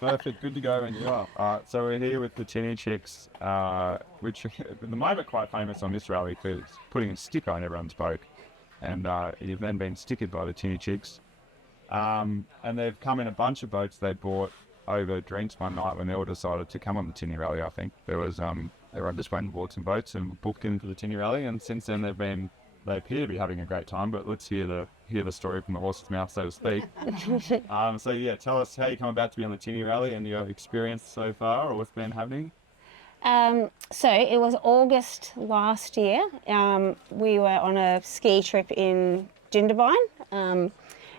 Perfect. Good to go when you are. So we're here with the Tinny Chicks, which are at the moment quite famous on this rally for putting a sticker on everyone's boat. And you've then been stickered by the Tinny Chicks. And they've come in a bunch of boats they bought over drinks one night when they all decided to come on the Tinny Rally, I think. There was, everyone just went and bought some boats and booked in for the Tinny Rally. And since then they appear to be having a great time, but let's hear the story from the horse's mouth, so to speak. So yeah, tell us how you come about to be on the Tinny Rally and your experience so far, or what's been happening. So it was August last year. We were on a ski trip in Jindabyne,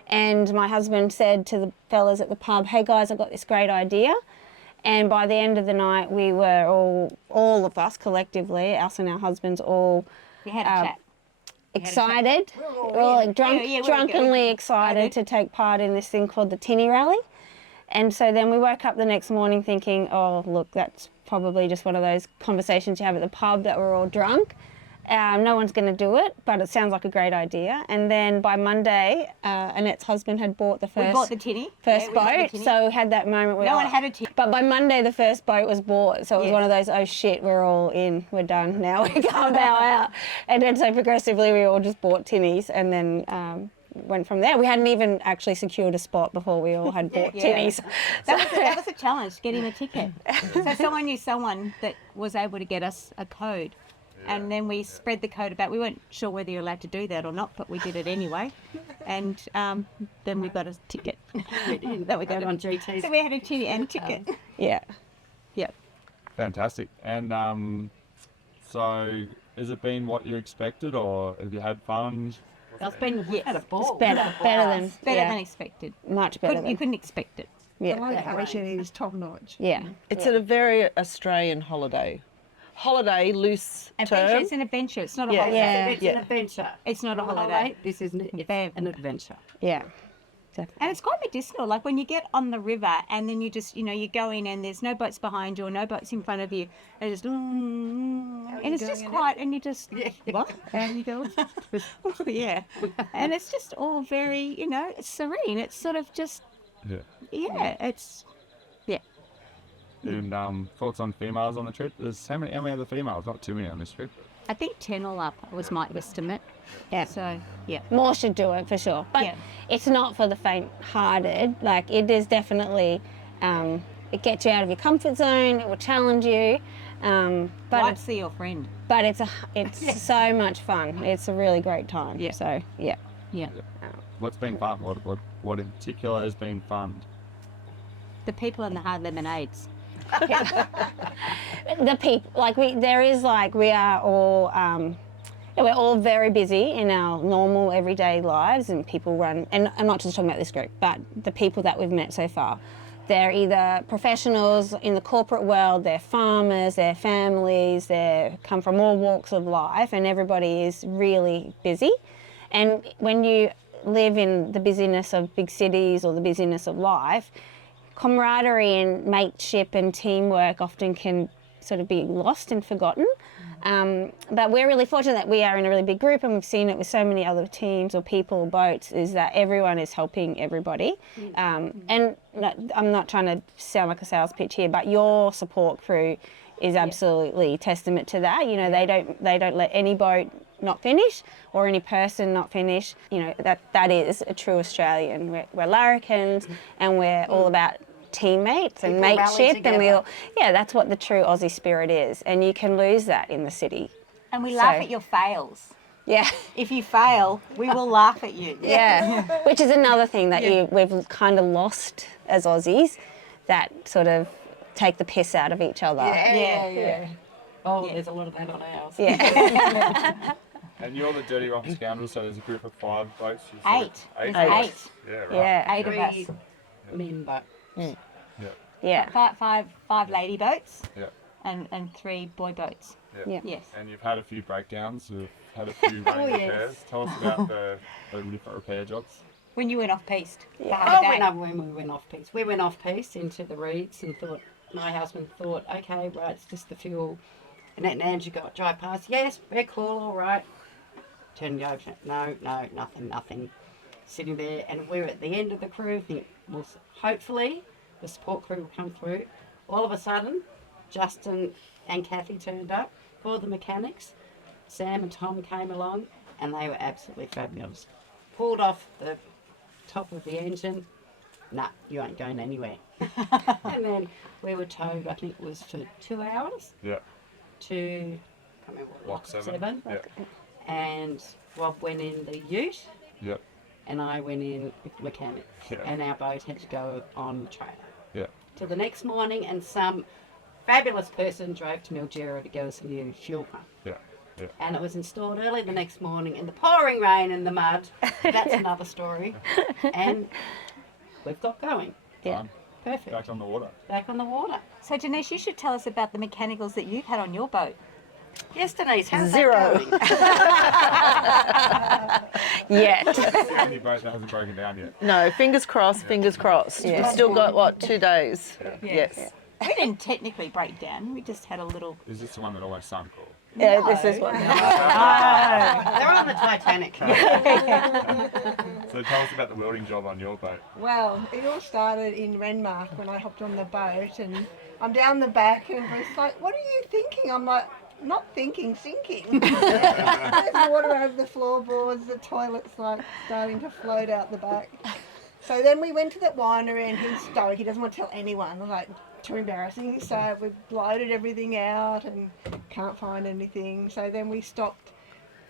and my husband said to the fellas at the pub, "Hey guys, I've got this great idea." And by the end of the night, we were all of us collectively, us and our husbands, all We had a chat. excited, drunkenly excited to take part in this thing called the Tinny Rally. And so then we woke up the next morning thinking, oh, look, that's probably just one of those conversations you have at the pub that we're all drunk. No one's going to do it, but it sounds like a great idea. And then by Monday, Annette's husband had bought the first, We bought the tinny. boat, so we had that moment where No one had a tinny. But by Monday, the first boat was bought, so it was one of those, oh shit, we're all in, we're done, now we can't bow out. And then so progressively we all just bought tinnies and then went from there. We hadn't even actually secured a spot before we all had bought tinnies. That was a challenge, getting a ticket. So someone knew someone that was able to get us a code. And then we spread the code about. We weren't sure whether you're allowed to do that or not, but we did it anyway. And then we got a ticket. That we got on GT. So we had a tinny and a ticket. Yeah. Fantastic. And so has it been what you expected, or have you had fun? It's been It's better than expected. much better You couldn't expect it. Yeah. The location is top notch. Yeah. It's a very Australian holiday. Holiday, loose Adventure. term. It's an adventure. It's not a Yeah. holiday. Yeah. It's an adventure. It's not a holiday. This is an adventure. Yeah. And it's quite medicinal. Like when you get on the river and then you just, you go in and there's no boats behind you or no boats in front of you. And it's just, and it's just quiet and you just, what? How you doing? Yeah. And it's just all very, it's serene. It's sort of just, it's, And thoughts on females on the trip? There's how many other females? Not too many on this trip. I think 10 all up was my estimate. Yeah. So, yeah. More should do it for sure. But it's not for the faint-hearted. Like, it is definitely, it gets you out of your comfort zone. It will challenge you. But Might see your friend. But it's so much fun. It's a really great time. Yeah. So, yeah. What's been fun? What in particular has been fun? The people and the hard lemonades. The people, we are all, we're all very busy in our normal everyday lives, and people run, and I'm not just talking about this group, but the people that we've met so far. They're either professionals in the corporate world, they're farmers, they're families, they come from all walks of life, and everybody is really busy. And when you live in the busyness of big cities or the busyness of life, camaraderie and mateship and teamwork often can sort of be lost and forgotten. But we're really fortunate that we are in a really big group, and we've seen it with so many other teams or people or boats, is that everyone is helping everybody. And I'm not trying to sound like a sales pitch here, but your support crew is absolutely testament to that. They don't let any boat not finish or any person not finish. That is a true Australian. We're larrikins, and we're all about teammates and mateship, and that's what the true Aussie spirit is, and you can lose that in the city. And we laugh at your fails. Yeah. If you fail, we will laugh at you. Yeah. Which is another thing that we've kind of lost as Aussies, that sort of take the piss out of each other. Yeah. Oh, there's a lot of that on ours. Yeah. And you're the Dirty Rotten Scoundrels, so there's a group of 5 boats. Eight. Eight. Yeah, right. Yeah. 8 of us. Men, but Yeah. Five lady boats. Yeah. And 3 boy boats. Yeah. Yes. And you've had a few breakdowns, you've had a few running repairs. Tell us about the different repair jobs. When you went off piste. When we went off piste. We went off piste into the reeds and thought, my husband thought, okay, right, it's just the fuel. And then Angie got drive past, yes, we're cool, all right. Turned over, no, nothing. Sitting there, and we're at the end of the crew, think, well, hopefully the support crew will come through. All of a sudden, Justin and Kathy turned up, all the mechanics. Sam and Tom came along, and they were absolutely fabulous. Pulled off the top of the engine. Nah, you ain't going anywhere. And then we were towed, I think it was for 2 hours Yeah. to, I can't remember what, Lock 7. Yeah. And Rob went in the ute, Yeah. and I went in with the mechanic. Yeah. And our boat had to go on the trailer. Yeah. Till the next morning, and some fabulous person drove to Mildura to get us a new fuel pump. Yeah. Yeah. And it was installed early the next morning in the pouring rain and the mud. That's another story. And we've got going. Yeah. Perfect. Back on the water. Back on the water. So, Janice, you should tell us about the mechanicals that you've had on your boat. Yes, Denise, how's Zero. that going? Yet. The only boat that hasn't broken down yet. No, fingers crossed, fingers crossed. Yeah. We've still got, what, 2 days? Yes. Yes. We didn't technically break down. We just had a little. Is this the one that always sunk? Or? Yeah, this is one. They're on the Titanic. So tell us about the welding job on your boat. Well, it all started in Renmark when I hopped on the boat, and I'm down the back, and Bruce's like, "What are you thinking?" I'm like, "Not thinking, sinking." There's water over the floorboards. The toilet's like starting to float out the back. So then we went to that winery, and he's stoked. He doesn't want to tell anyone. I'm like, too embarrassing. So we loaded everything out and can't find anything. So then we stopped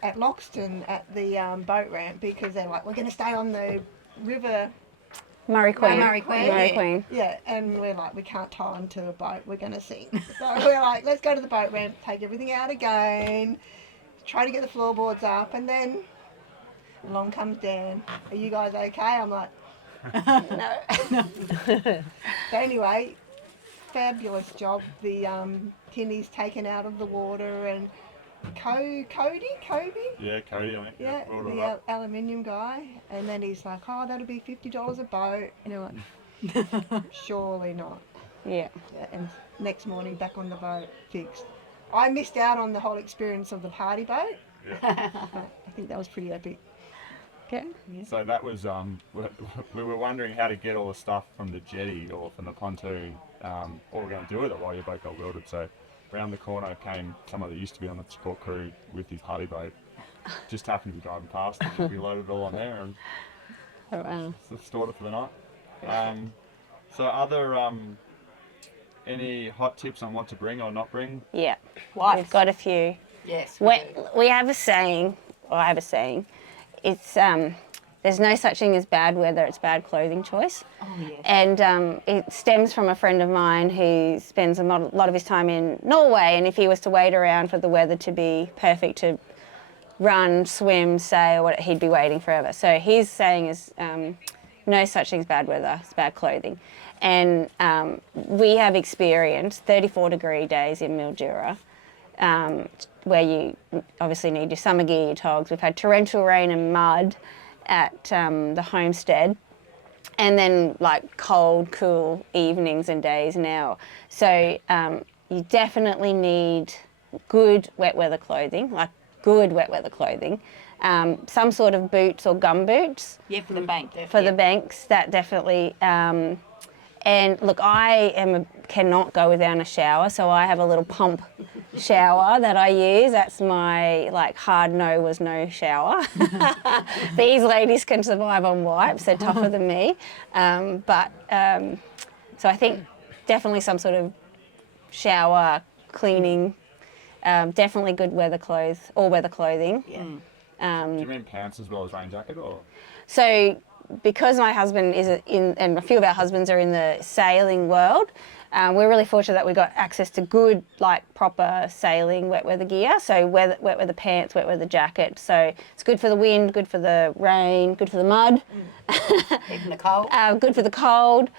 at Loxton at the boat ramp because they're like, we're going to stay on the river. Murray Queen. Murray Queen. Murray Queen. Yeah, and we're like, we can't tie onto a boat. We're going to sink. So we're like, let's go to the boat ramp, take everything out again, try to get the floorboards up, and then along comes Dan. Are you guys okay? I'm like, no. So anyway, fabulous job. The Tinny's taken out of the water, and Kobe, Yeah, Cody, I think. yeah, welded it the up. aluminium guy, and then he's like, oh, that'll be $50 a boat, and you're like, surely not. Yeah. Yeah, and next morning back on the boat, fixed. I missed out on the whole experience of the party boat. Yeah. I think that was pretty epic. Okay. So that was, we were wondering how to get all the stuff from the jetty or from the pontoon, what we're going to do with it while your boat got welded. So round the corner came someone that used to be on the support crew with his party boat. Just happened to be driving past, and we loaded it all on there and Oh, wow. stored it for the night. So are there any hot tips on what to bring or not bring? Yeah. Wipes. We've got a few. Yes. We have a saying, or I have a saying, it's there's no such thing as bad weather, it's bad clothing choice. Oh, yes. And it stems from a friend of mine who spends a lot of his time in Norway, and if he was to wait around for the weather to be perfect to run, swim, sail, he'd be waiting forever. So his saying is no such thing as bad weather, it's bad clothing. And we have experienced 34-degree days in Mildura, where you obviously need your summer gear, your togs. We've had torrential rain and mud at the homestead, and then like cold, cool evenings and days now. So you definitely need good wet weather clothing, like good wet weather clothing. Some sort of boots or gum boots. Yeah, for the bank. For the banks, that definitely. And look, I cannot go without a shower, so I have a little pump shower that I use. That's my like hard no was no shower. These ladies can survive on wipes; they're tougher than me. So I think definitely some sort of shower cleaning. Definitely good weather clothes, all weather clothing. Yeah. Do you mean pants as well as rain jacket, or? So, because my husband is and a few of our husbands are in the sailing world, we're really fortunate that we got access to good, like proper sailing wet weather gear. So wet weather pants, wet weather jacket. So it's good for the wind, good for the rain, good for the mud. Even the cold. Good for the cold.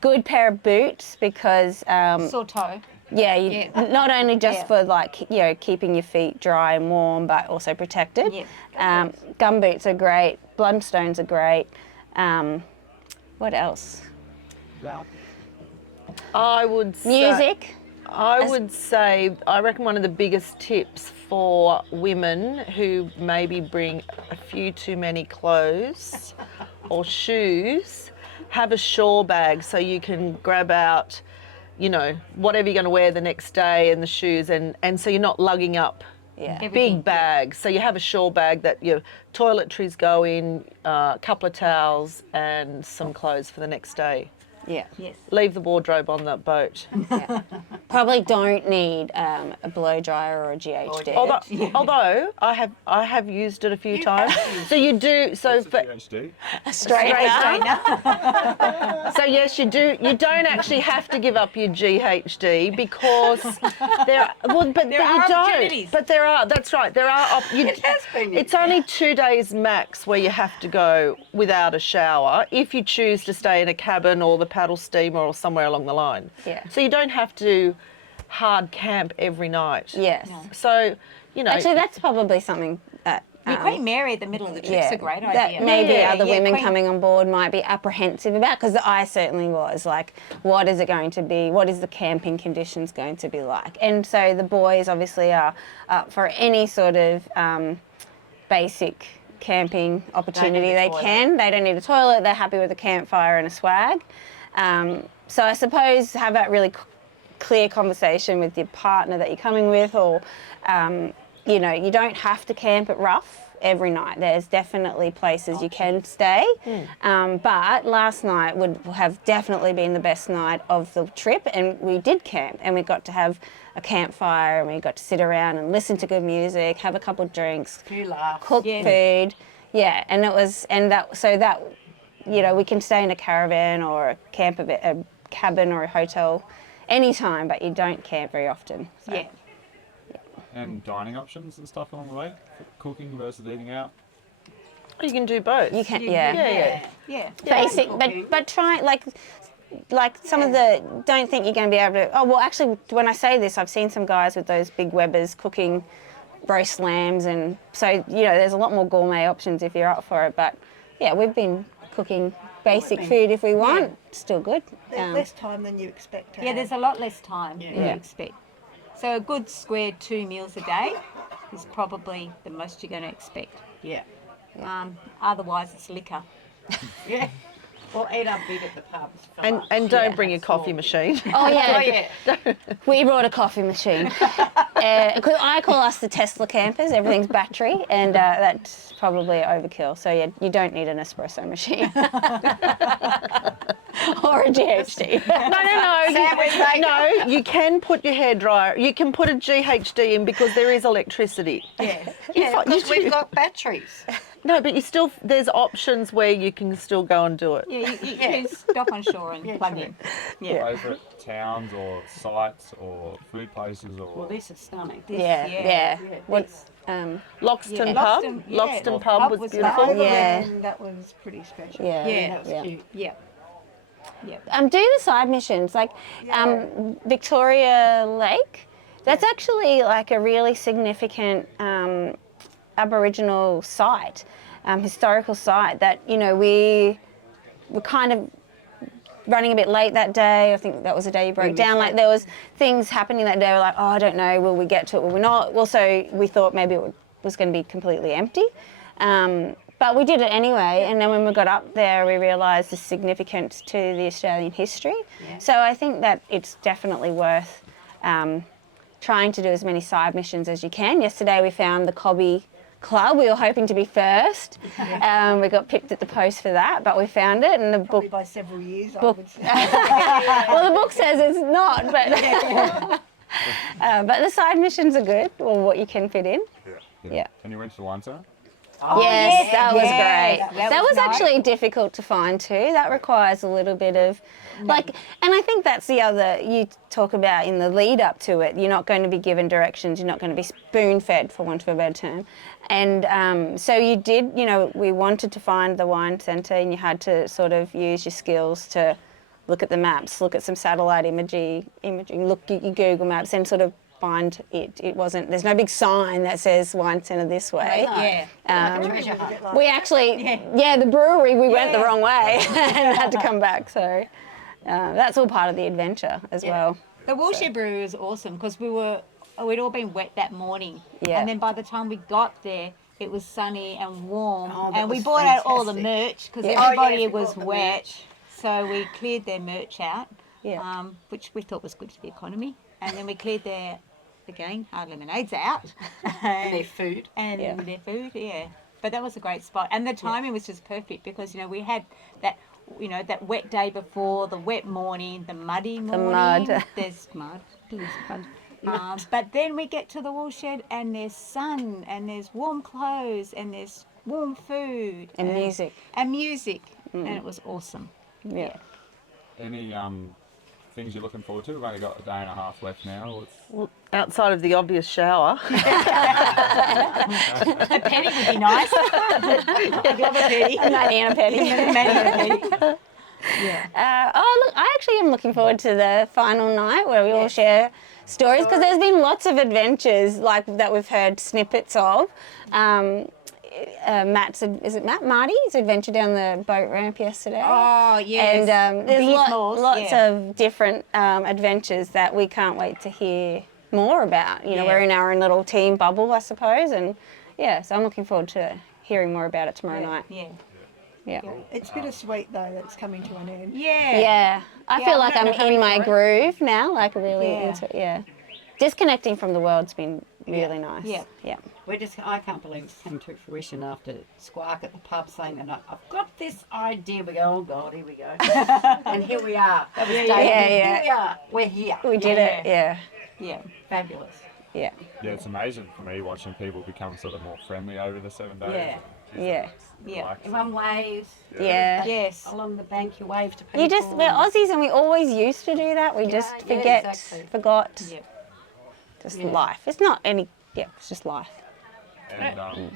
Good pair of boots because Sore toe. yeah, not only just for like keeping your feet dry and warm, but also protected. Yeah. Gum boots are great. Blundstones are great. What else? Well, I would say, Music. I reckon one of the biggest tips for women who maybe bring a few too many clothes or shoes have a shore bag so you can grab out, whatever you're going to wear the next day and the shoes, and so you're not lugging up big bags. So you have a shore bag that your toiletries go in, a couple of towels, and some clothes for the next day. Yeah. Yes. Leave the wardrobe on the boat. Probably don't need a blow dryer or a GHD. Although I have used it a few times. So you do. So for PhD. Straight up. So yes, you do. You don't actually have to give up your GHD because there are opportunities. But there are. That's right. There are. It's only 2 days max where you have to go without a shower if you choose to stay in a cabin or the paddle steamer or somewhere along the line. Yeah. So you don't have to hard camp every night. Yes. So Actually, that's probably something that Your Queen Mary at the middle of the trip's a great that idea. maybe other women Queen- coming on board might be apprehensive about, because I certainly was. Like, what is it going to be? What is the camping conditions going to be like? And so the boys obviously are up for any sort of basic camping opportunity they can. They don't need a toilet. They're happy with a campfire and a swag. So I suppose have that really clear conversation with your partner that you're coming with, or you don't have to camp at Rough every night. There's definitely places you can stay. But last night would have definitely been the best night of the trip, and we did camp, and we got to have a campfire, and we got to sit around and listen to good music, have a couple of drinks, cook food. Yeah, and it was, and that, so that, we can stay in a caravan or a cabin or a hotel anytime, but you don't camp very often. So. Yeah. And dining options and stuff along the way? Cooking versus eating out? You can do both. You can, Yeah. Basic, but try, like some of the, don't think you're going to be able to, actually, when I say this, I've seen some guys with those big Webbers cooking roast lambs, and so, there's a lot more gourmet options if you're up for it, but yeah, we've been cooking basic food if we want, still good. There's less time than you expect to have. There's a lot less time than you expect. So a good square 2 meals a day is probably the most you're going to expect. Yeah. Otherwise, it's liquor. Yeah. Or eat up big at the pubs. for And lunch. don't bring your coffee machine. Oh yeah, we brought a coffee machine. I call us the Tesla campers. Everything's battery, and that's probably overkill. So yeah, you don't need an espresso machine or a GHD. No, you can put your hairdryer. You can put a GHD in because there is electricity. Yeah. Yeah, Because we've got batteries. No, but there's options where you can still go and do it. Yeah, you can stop on shore and plug in. Yeah. Favourite towns or sites or food places or... Well, this is stunning. Yeah. What's Loxton Loxton, Pub. yeah. Loxton Pub was was beautiful. lovely. Yeah. That was pretty special. That was cute. Yeah. Yeah. do the side missions, like Victoria Lake. That's actually like a really significant Aboriginal site, historical site that, we were kind of running a bit late that day. I think that was the day you broke down. Like there was things happening that day. We're like, I don't know, will we get to it, will we not? Also, we thought maybe it was going to be completely empty. But we did it anyway, and then when we got up there, we realised the significance to the Australian history. Yeah. So I think that it's definitely worth trying to do as many side missions as you can. Yesterday we found the Cobby Club. We were hoping to be first. We got pipped at the post for that, but we found it. And the Probably book by several years, I book- would say. well, the book says it's not, but the side missions are good, or what you can fit in. Yeah. And you went to the wine centre? Yes, that was yes, great. that That was was nice. actually difficult to find too. That requires a little bit of, and I think that's the other, you talk about in the lead up to it, you're not going to be given directions, you're not going to be spoon fed, for want of a better term. And so you did, we wanted to find the wine centre, and you had to sort of use your skills to look at the maps, look at some satellite imaging, look at your Google Maps, and sort of find it. It wasn't, there's no big sign that says wine centre this way. Treasure hunt. We actually, the brewery, we went the wrong way and had to come back. So that's all part of the adventure as well. The Woolshire Brewery was awesome because we'd all been wet that morning. Yeah. And then by the time we got there, it was sunny and warm. Oh, that and we was bought out all the fantastic. merch because Yeah. everybody we was bought the wet. merch. So we cleared their merch out, Yeah. which we thought was good for the economy. And then we cleared their, again, hard lemonades out. and their food. And Yeah. their food, But that was a great spot. And the timing was just perfect because, we had that, that wet day before, the wet morning, the muddy morning. mud. There's mud. But then we get to the woolshed and there's sun and there's warm clothes and there's warm food. And music. And music. And it was awesome. Yeah. Any things you're looking forward to? We've only got a day and a half left now. Outside of the obvious shower. A penny would be nice. I'd love a penny. A Maddie and a Penny. Yeah. Oh, look, I actually am looking forward to the final night where we all share stories because there's been lots of adventures like that we've heard snippets of. Is it Marty's adventure down the boat ramp yesterday? Oh, yes. And there's Beeflaws, lots of different adventures that we can't wait to hear more about. We're in our own little team bubble, I suppose, and so I'm looking forward to hearing more about it tomorrow night. Yeah. It's bittersweet though that it's coming to an end. Yeah. I feel like I'm in my groove now, like really into it. Yeah. Disconnecting from the world's been really nice. Yeah. I can't believe it's come to fruition after Squark at the pub saying that I've got this idea. We go, oh God, here we go. And here we are. That was Here we are. We're here. We did it. Yeah. Fabulous. Yeah. Yeah, it's amazing for me watching people become sort of more friendly over the 7 days. Yeah. Yeah. Everyone waves. Yeah. Yes. Along the bank, you wave to people. We're Aussies and we always used to do that. We just forgot. Yeah. Just life. It's not it's just life. And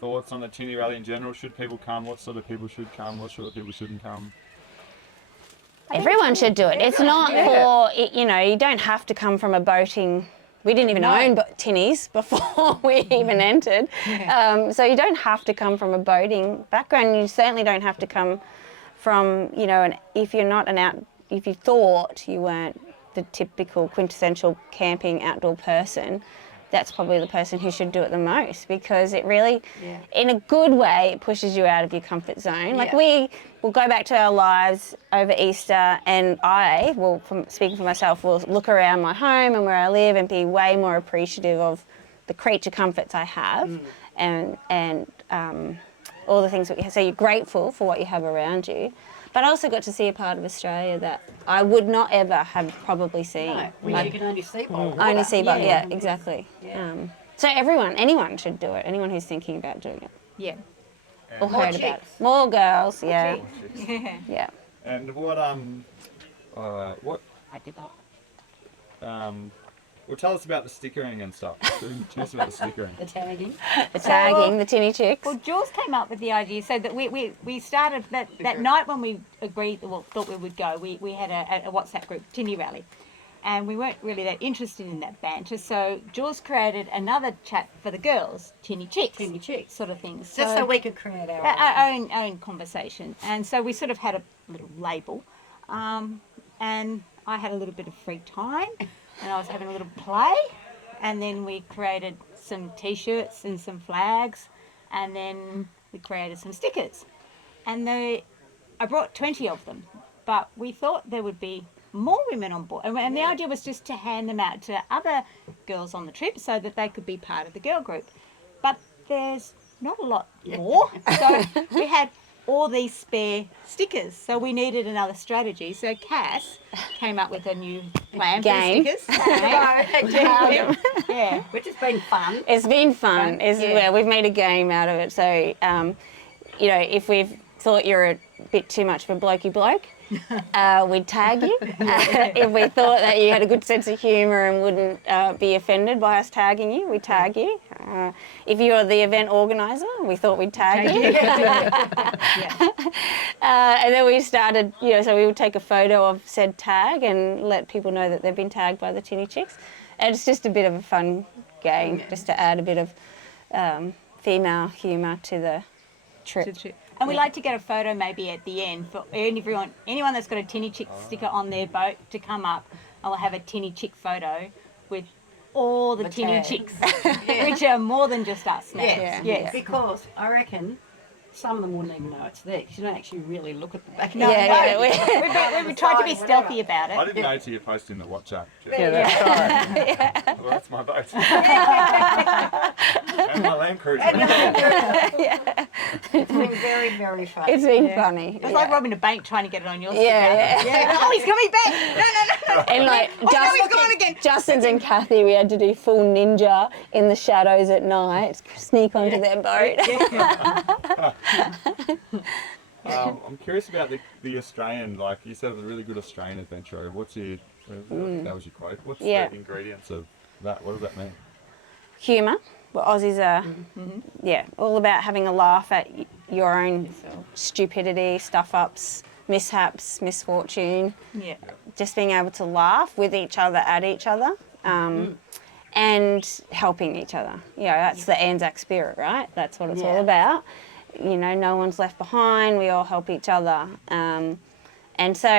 thoughts on the Tinny Rally in general? Should people come? What sort of people should come? What sort of people shouldn't come? Everyone should do it. It's not for, you don't have to come from a boating. We didn't even own tinnies before we even entered. So you don't have to come from a boating background. You certainly don't have to come from, if you thought you weren't the typical quintessential camping outdoor person, that's probably the person who should do it the most because it really, in a good way, it pushes you out of your comfort zone. Like we will go back to our lives over Easter and speaking for myself, will look around my home and where I live and be way more appreciative of the creature comforts I have and all the things that we have. So you're grateful for what you have around you. But I also got to see a part of Australia that I would not ever have probably seen. No, you can only see by water. Only see by, exactly. Yeah. So anyone should do it. Anyone who's thinking about doing it. Yeah. Or heard about it. More girls, yeah. And what I did not. well, tell us about the stickering and stuff. Tell us about the stickering. The tagging. The tagging, the Tinny Chicks. Well, Jules came up with the idea so that we started that night when we thought we would go. We had a WhatsApp group, Tinny Rally, and we weren't really that interested in that banter. So Jules created another chat for the girls, Tinny Chicks. Tinny Chicks. Sort of things. Just so we could create our own conversation. And so we sort of had a little label, and I had a little bit of free time. And I was having a little play, and then we created some T-shirts and some flags, and then we created some stickers. And I brought 20 of them, but we thought there would be more women on board. And the idea was just to hand them out to other girls on the trip so that they could be part of the girl group. But there's not a lot more, so we had all these spare stickers. So we needed another strategy. So Cass came up with a new plan for the stickers. Yeah. which has been fun. It's been fun. We've made a game out of it. So, if we've thought you're a bit too much of a blokey bloke, we'd tag you. If we thought that you had a good sense of humour and wouldn't be offended by us tagging you, we'd tag you. If you're the event organiser, we thought we'd tag you. And then we started, so we would take a photo of said tag and let people know that they've been tagged by the Tinny Chicks. And it's just a bit of a fun game, just to add a bit of female humour to the trip. And we like to get a photo maybe at the end for anyone that's got a Tinny Chick sticker on their boat to come up. I'll have a Tinny Chick photo with all the Tinny Chicks, which are more than just us now. Yes. Because I reckon some of them wouldn't even know it's there because you don't actually really look at the back. No, Yeah, no. yeah, We tried to be stealthy about I it. didn't know till you posted in the WhatsApp. Yeah, that's right. Well, that's my boat. And my Land Cruiser. It's been very, very fun. It's been funny. It's like robbing a bank trying to get it on your Yeah, yeah. Oh, he's coming back. No. And like no, he's gone again. Justin's and Kathy, we had to do full ninja in the shadows at night, sneak onto their boat. I'm curious about the Australian, like you said, it was a really good Australian adventure. What's your, that was your quote. What's Yeah. the ingredients of that? What does that mean? Humour. Well, Aussies are, all about having a laugh at your own stupidity, stuff-ups, mishaps, misfortune. Yeah. Just being able to laugh with each other, at each other, and helping each other. You know, that's the Anzac spirit, right? That's what it's all about. You know, no one's left behind. We all help each other. And so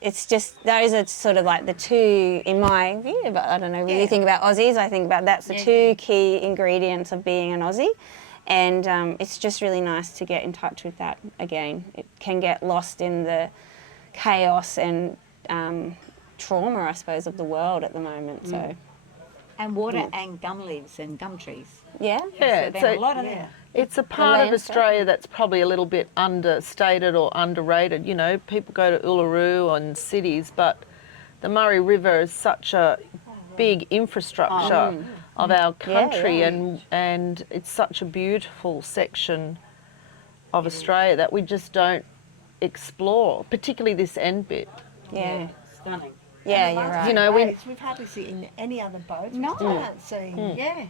it's just, those are sort of like the two, in my view, but I don't know, when you think about Aussies, I think about that's the two key ingredients of being an Aussie. And it's just really nice to get in touch with that again. It can get lost in the chaos and trauma, I suppose, of the world at the moment. So, And water and gum leaves and gum trees. yeah. Yeah, So there's a lot of them. It's a part of landscape. Australia that's probably a little bit understated or underrated. You know, people go to Uluru and cities, but the Murray River is such a big infrastructure of our country, and it's such a beautiful section of Australia that we just don't explore, particularly this end bit. Yeah. Stunning. Yeah, you're right. You know, We've hardly seen any other boats. No. We still haven't seen. Yeah.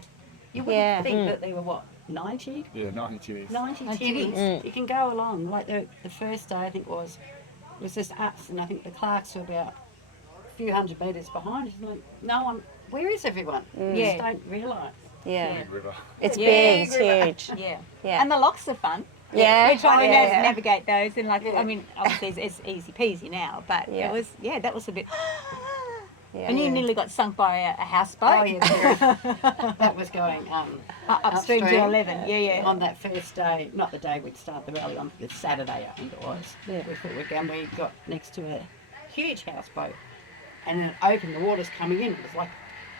You wouldn't Yeah. think that there were, what, 90? Yeah, 90 tinnies. 90 90 tinnies. You can go along. Like the first day, I think, was just us, and I think the Clarks were about a few hundred metres behind us. And like, no one, where is everyone? You just don't realise. Yeah. Big river. It's big, it's huge. Yeah. Yeah. And the locks are fun. Yeah. We're trying Yeah, to yeah. navigate those, and I mean, obviously it's easy peasy now, but Yeah. it was, that was a bit. Yeah. And you nearly got sunk by a houseboat. Oh, yeah, that was going Upstream to 11. Yeah. On that first day, not the day we'd start the rally, on the Saturday, I think it was. We thought we got next to a huge houseboat, and then it opened, the water's coming in. It was like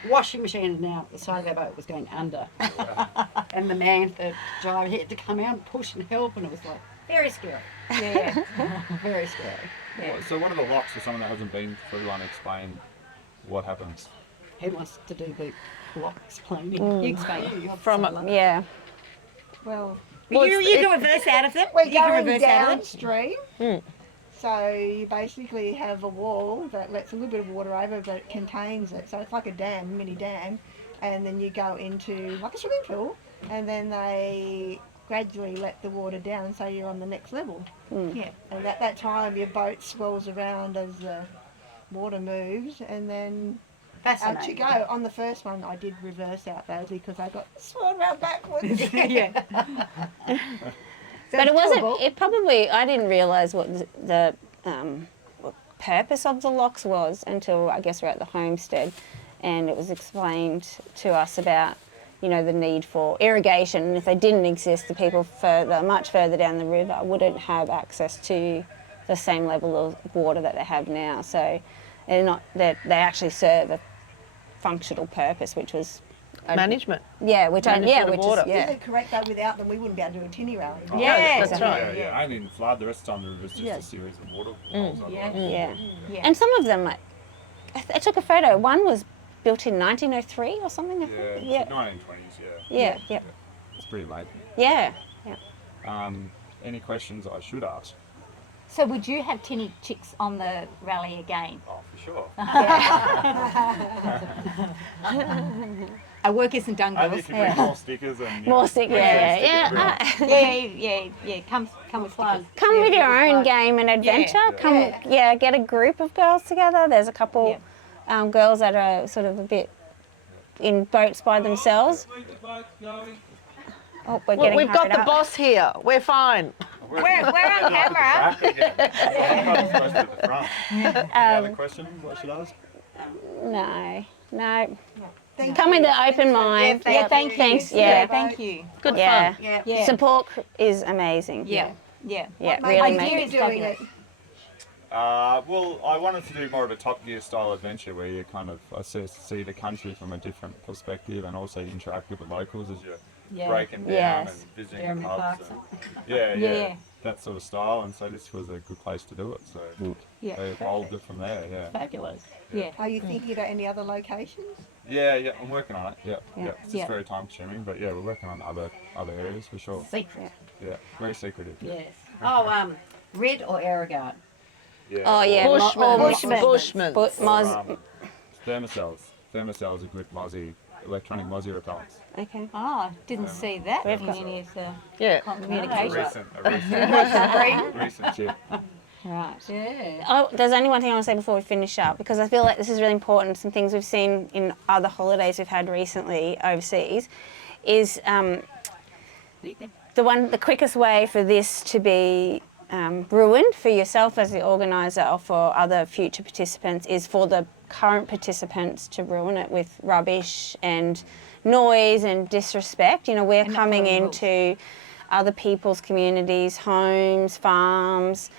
washing machine, and now the side of our boat was going under. And the driver had to come out and push and help, and it was like very scary. Yeah. Very scary. So what are the locks for someone that hasn't been through one? Explain what happens. Who wants to do the block explaining? You explain. Yeah. Well, You can reverse out of them. we're You can going reverse out of them. downstream. So you basically have a wall that lets a little bit of water over, but it contains it. So it's like a dam, mini dam, and then you go into like a swimming pool, and then they gradually let the water down, so you're on the next level. Yeah. And at that time, your boat swirls around as the water moves, and then out you Fascinating. go. On the first one, I did reverse out though because I got swirled around backwards. Yeah. But it wasn't, it probably, I didn't realise what the what purpose of the locks was until I guess we're at the homestead, and it was explained to us about, you know, the need for irrigation, and if they didn't exist, the people much further down the river wouldn't have access to the same level of water that they have now. So they're not, they actually serve a functional purpose, which was Management. which Management of water. Is it correct though? Without them, we wouldn't be able to do a tinny rally. Right? Yeah, that's right. Yeah. Only in flood. The rest of the time the river's just a series of waterholes. Yeah. Yeah. And some of them, like, I took a photo. One was built in 1903 or something. I Yeah. think. Yeah. 1920s. Yeah. It's pretty late. Yeah. Any questions I should ask? So would you have Tinny Chicks on the rally again? Oh, for sure. Our work isn't done, Only girls. if you bring more stickers and More stick. Yeah. Yeah. Come with stickers. Come with your own game and adventure. Come, get a group of girls together. There's a couple girls that are sort of a bit in boats by themselves. Oh, we're getting We've got hurried the up. boss here. We're fine. We're on camera. Any other questions I should ask? No. No. Thank Come you. with an open mind. Yeah, thank you. Thanks. Yeah, Yeah. thank you. Good Yeah. fun. Yeah. Yeah. Support is amazing. Yeah. Yeah. Yeah, What really made make you Idea is doing it? fabulous. Well, I wanted to do more of a Top Gear style adventure where you kind of see the country from a different perspective and also interact with the locals as you're Yeah. breaking down Yes. and visiting Jeremy the pubs. Clarkson. Yeah. That sort of style. And so this was a good place to do it. So Yeah. they evolved it from there. Yeah. Fabulous. Yeah. Are you thinking about any other locations? Yeah, I'm working on it. Yeah. It's just Yeah. very time consuming, but yeah, we're working on other areas for sure. Secret. Yeah, very secretive. Yes. Oh, Red or Aragard? Yeah. Oh, yeah. Bushman. Bushman. Thermocells. Thermocells are good mozzie, electronic mozzie repellents. Okay. Ah, didn't see that We've in got- any of the Yeah. communication. A recent chip. Right. Yeah. Oh, there's only one thing I want to say before we finish up, because I feel like this is really important. Some things we've seen in other holidays we've had recently overseas is the quickest way for this to be ruined for yourself as the organiser or for other future participants is for the current participants to ruin it with rubbish and noise and disrespect. You know, we're coming into other people's communities, homes, farms,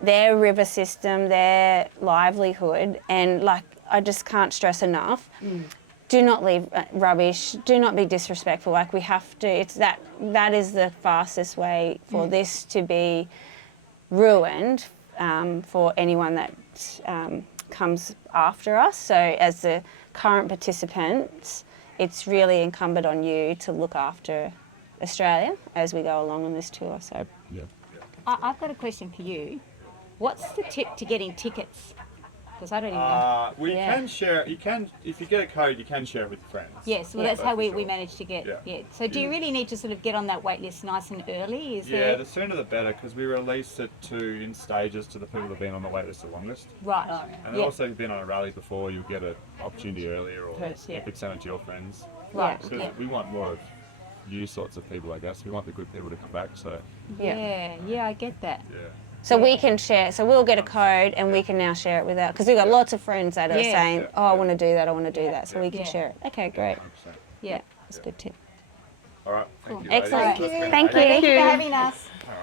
their river system, their livelihood, and like I just can't stress enough. Do not leave rubbish. Do not be disrespectful. Like we have to. It's that is the fastest way for this to be ruined for anyone that comes after us. So as the current participants, it's really incumbent on you to look after Australia as we go along on this tour. So Yeah. I've got a question for you. What's the tip to getting tickets? Because I don't even know. Well, you Yeah. can share. You can, if you get a code, you can share it with your friends. Yes, well, Yeah. that's how For we sure. managed to get. Yeah. Yeah. So do you really need to sort of get on that wait list nice and early? Is Yeah, there? the sooner the better, because we release it in stages to the people that have been on the wait list or long list. Right. And Yeah. also, if you've been on a rally before, you'll get an opportunity earlier, or Yeah. you could send it to your friends. Right. Because Yeah. we want more of you sorts of people, I guess. We want the good people to come back. So yeah. Yeah, I get that. yeah. So we can share. So we'll get a code, and we can now share it with our. Because we've got lots of friends that are Yeah. saying, Yeah. "Oh, I want to do that. I want to do that." So we can Yeah. share it. Okay, great. 100%. Yeah. That's a good tip. All right. Thank you. Excellent. ladies. That's been Thank great. you. Thank you for having us. All right.